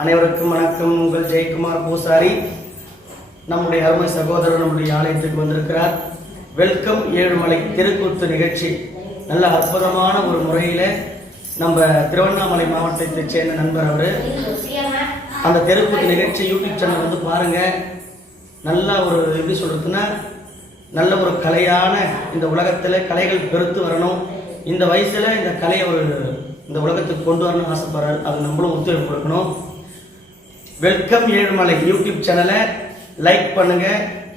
அனைவருக்கும் வணக்கம். உங்கள் ஜெயக்குமார் பூசாரி. நம்முடைய அருமை சகோதரர் நம்முடைய ஆலயத்துக்கு வந்திருக்கிறார். வெல்கம் ஏழுமலை தெருக்கூத்து நிகழ்ச்சி. நல்ல அற்புதமான ஒரு முறையில நம்ம திருவண்ணாமலை மாவட்டத்தைச் சேர்ந்த நண்பர் அவரு. அந்த தெருக்கூத்து நிகழ்ச்சி யூடியூப் சேனல் வந்து பாருங்க. நல்ல ஒரு எப்படி சொல்றதுன்னா நல்ல ஒரு கலையான இந்த உலகத்துல கலைகள் பெருத்து வரணும். இந்த வயசுல இந்த கலையை ஒரு இந்த உலகத்துக்கு கொண்டு வரணும்னு ஆசைப்படுறாரு. அது நம்மளும் ஒத்துழைப்பு கொடுக்கணும். வெல்கம் ஏழுமலை யூடியூப் சேனலை லைக் பண்ணுங்க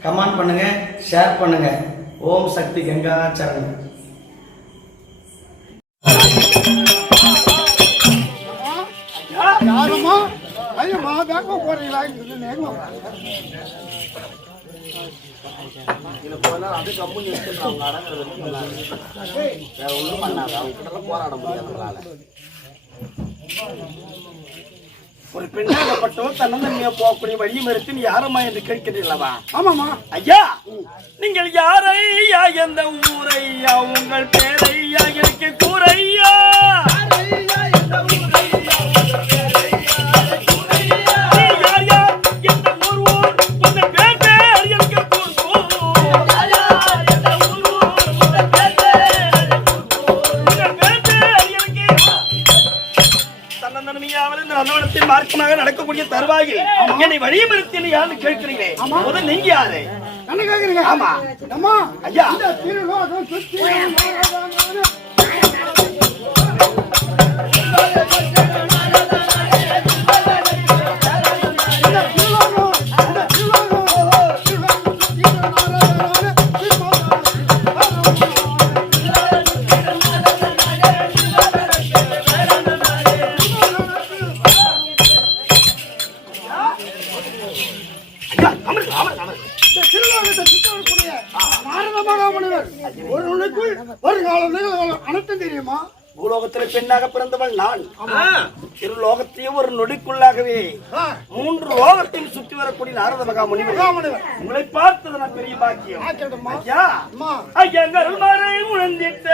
கமெண்ட் பண்ணுங்க ஷேர் பண்ணுங்க. ஓம் சக்தி கங்கா சரண். யாருமா? ஐயம்மா வேகமா போறீங்களா? இது நேரம் ஒரு பெண்ணாகப்பட்டவர் தன்னந்தன்மையா போகக்கூடிய வழி மறுத்து யாரம்மா என்று கேட்கிறீர்களவா? ஆமாமா ஐயா நீங்கள் யாரையா எந்த ஊரையா உங்கள் பேரையா எனக்கு கூரையா மார்க்கமாக நடக்கக்கூடிய தருவாயில். என்னை வழிமறுத்தின யாருன்னு கேட்கிறீங்களே? முதல் நீங்க யாரு? என்ன கேக்குறீங்க ஆமா. அம்மா ஐயா. இந்த பெண்ணாக பிறந்தவள் நான். இருலோகத்தையும் ஒரு நொடிக்குள்ளாகவே மூன்று லோகத்தையும் சுற்றி வரக்கூடிய நாரத மகா முனிவர் உங்களை பார்த்தது நான் பெரிய பாக்கியம். ஐயா மறை உணர்ந்திட்ட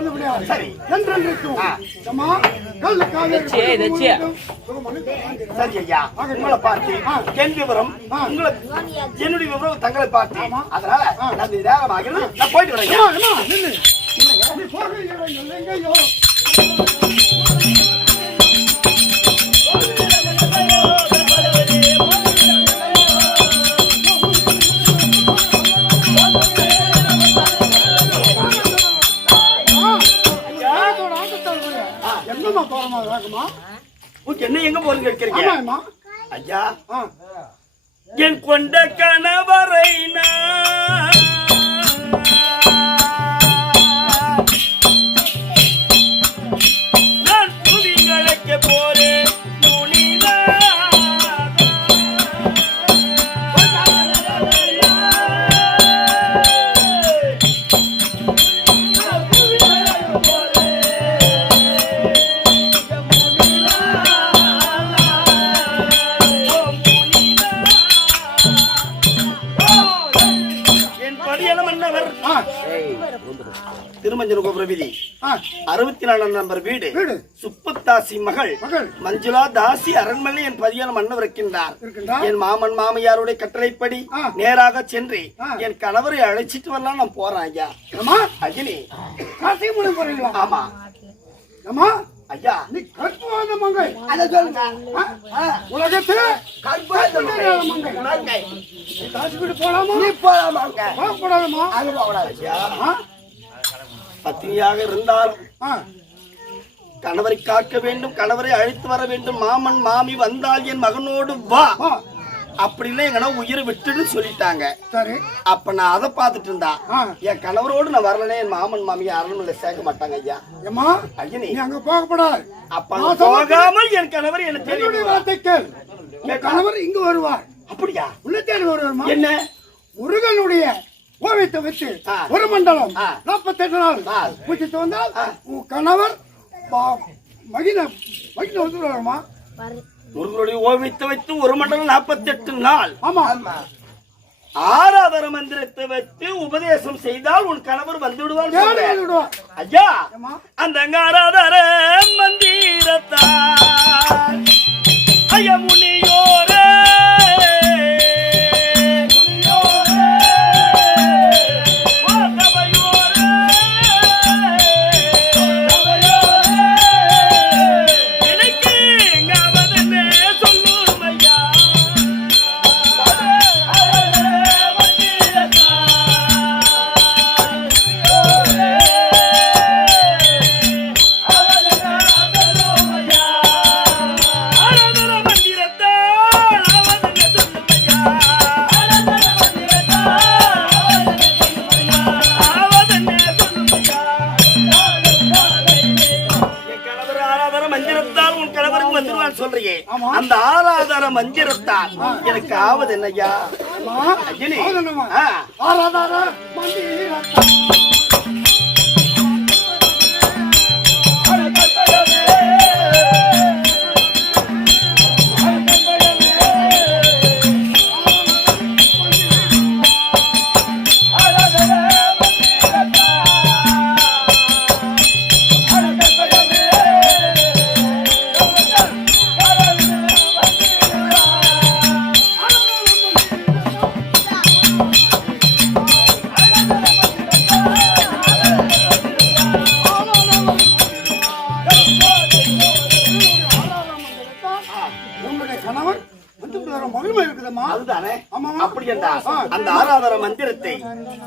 பண்ண முடியாது சரி. என்றென்றைக்கும். அம்மா, கள்ளு காவேரி சரி ஐயா. உங்களை பார்த்து என் விவரம் உங்களுக்கு என்னுடைய விவரம் தங்களை பார்த்து. அதனால நான் நேரமாகிறது நான் போயிட்டு வரேன் போக போறீங்க கேட்கிறீங்க ஐயா. என் கொண்ட கணவரை நான் கோபுரவிதி ஆ, அறுபத்தி நாலாம் நம்பர் வீடு. சுப்பத்தாசி மகள். மகள். மஞ்சுளா தாசி அரண்மனை என் பதியான மன்னர் இருக்கின்றார். என் மாமன் மாமியாருடைய கட்டளைப்படி. நேராக சென்று. என் கணவரை அழைச்சிட்டு வரலாம் நான் போறேன் ஐயா. கார்த்திகை மூலம் போறீங்களா? ஆமா. அம்மா ஐயா. நீ கற்புவாத மங்கை. அத சொல்லுங்க. ஆ, உலகத்துல கற்புவாத மங்கை. நீ காசு வீடு போலாமா? நீ போகக்கூடாதம்மா அது போகக்கூடாது ஐயா. பத்தினியாக இருந்தாலும் கணவரை காக்க வேண்டும் கணவரை அழைத்து வர வேண்டும். மாமன் மாமி வந்தால் என் மகனோடு வா. அப்படின்னா எங்கன்னா உயிரை விட்டுன்னு சொல்லிட்டாங்க. சரி. அப்ப நான் அதை பார்த்துட்டு இருந்தா. என் கணவரோடு நான் வரலனே என் மாமன் மாமியை அரண்மனை சேர்க்க மாட்டாங்க ஐயா. அம்மா ஐயனி. நீ அங்க போகக்கூடாது அப்ப போகாமல் என் கணவர் எனக்கு தெரியும் வார்த்தை கேள். உன் கணவர் இங்கு வருவார். அப்படியா? உன்னை தேடி வருவார்மா என்ன? முருகனுடைய ஓவியத்தை வச்சு. ஒரு மண்டலம். ஆ. நாற்பத்தெட்டு நாள். பூச்சிட்டு வந்தால் உன் கணவர் வருமா? முருகனுடைய ஓவியத்தை வைத்து ஒரு மண்டலம் நாற்பத்தி எட்டு நாள். ஆமா. ஆராதர மந்திரத்தை வைத்து உபதேசம் செய்தால் உன் கணவர் வந்து விடுவார் ஐயா? அந்த ஆராதர மந்திரத்தால் ஆராதார மண்டி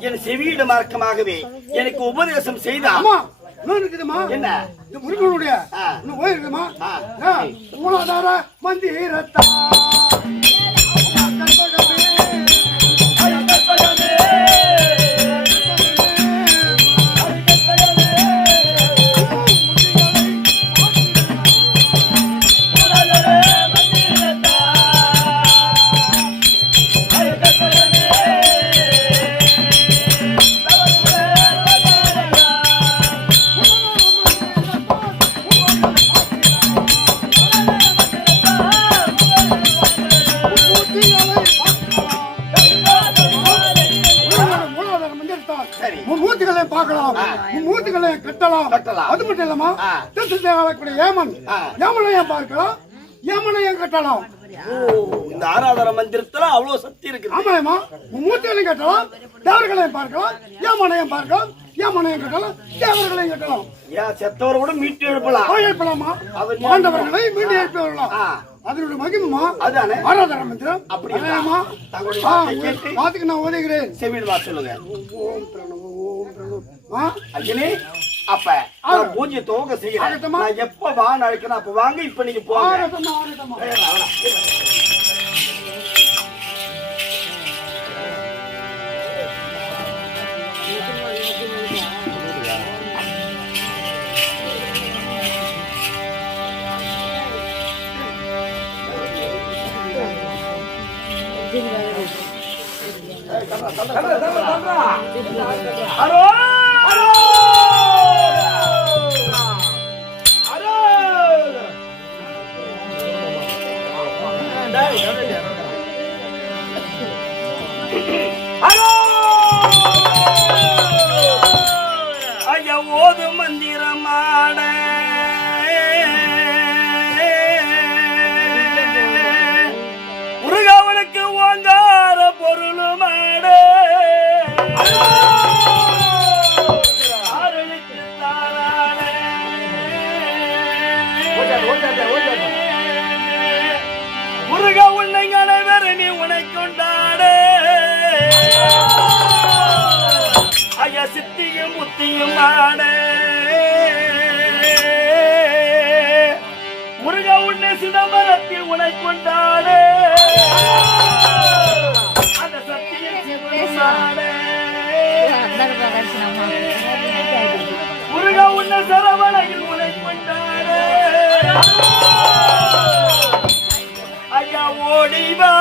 என் செவியிட மார்க்கமாகவே எனக்கு உபதேசம் இன்னும் இருக்குதுமா என்ன? இந்த முருகனுடைய ஆ. மூலாதார மந்திரத்தா. ஆ. தேசத்தை ஆளக்கூடிய ஏமன். ஏமனையும் பார்க்கலாம் ஏமனையும் கட்டலாம்? இந்த ஆராதன மந்திரத்துல அவ்வளவு சக்தி இருக்குது. ஆமாயம்மா மூர்த்திகளையும் கட்டலாம். தேவர்களையும் பார்க்கலாம். ஏமனையும் பார்க்கலாம்? ஏமனையும் கட்டலாம்? தேவர்களையும் கட்டலாம். செத்தவரை கூட மீட்டு எழுப்பலாம். எழுப்பலாமா? ஆண்டவர்களை மீண்டும் எழுப்பி வரலாம். ஆ. அதனுடைய மகிமா அதானே? ஆராதன மந்திரம். கேட்டு. வார்த்தைக்கு நான் ஓதுகிறேன். செவிடுவா சொல்லுங்க. ஓம் பிரணவ ஓம் பிரணவ அஜினி அப்ப நான் பூஜை துவங்க செய்யறேன்? நான் எப்ப வான்னு அழைக்கணும் அப்ப வாங்க இப்ப நீங்க போங்க. ஹலோ? முருகையும் ஆட முருக உன்னை சிதம்பரத்தில் உனக்கு கொண்டாட அந்த சத்தியம் முருக உன்னை சரவணையில் உனக்கு கொண்டாட ஐயா ஓடிவா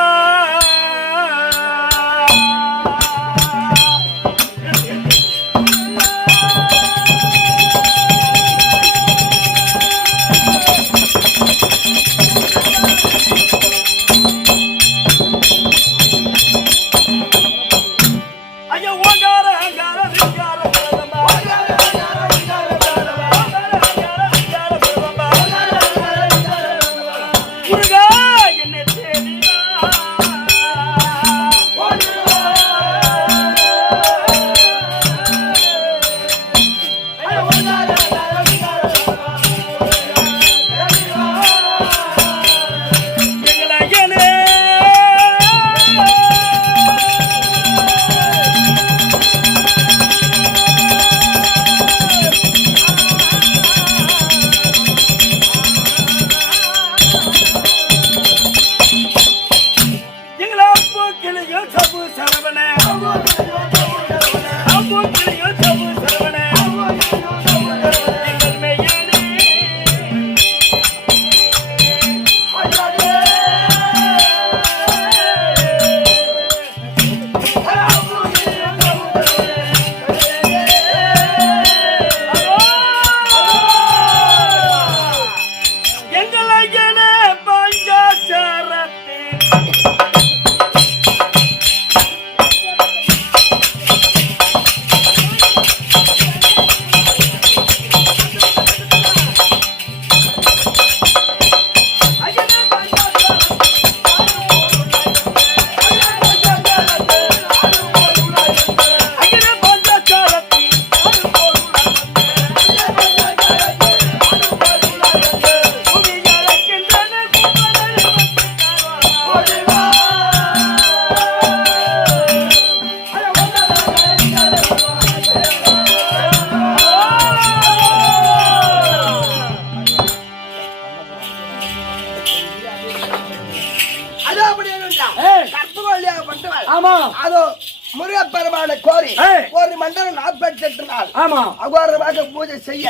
பூஜை செய்ய.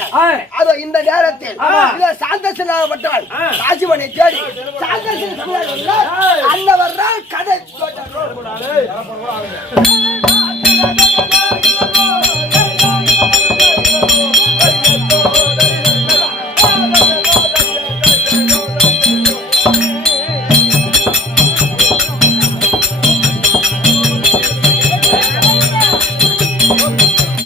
அதோ இந்த நேரத்தில் சாந்தசனாகப்பட்டவன் ராஜிவனை தேடி சாந்தசன் அன்னவர் கதை.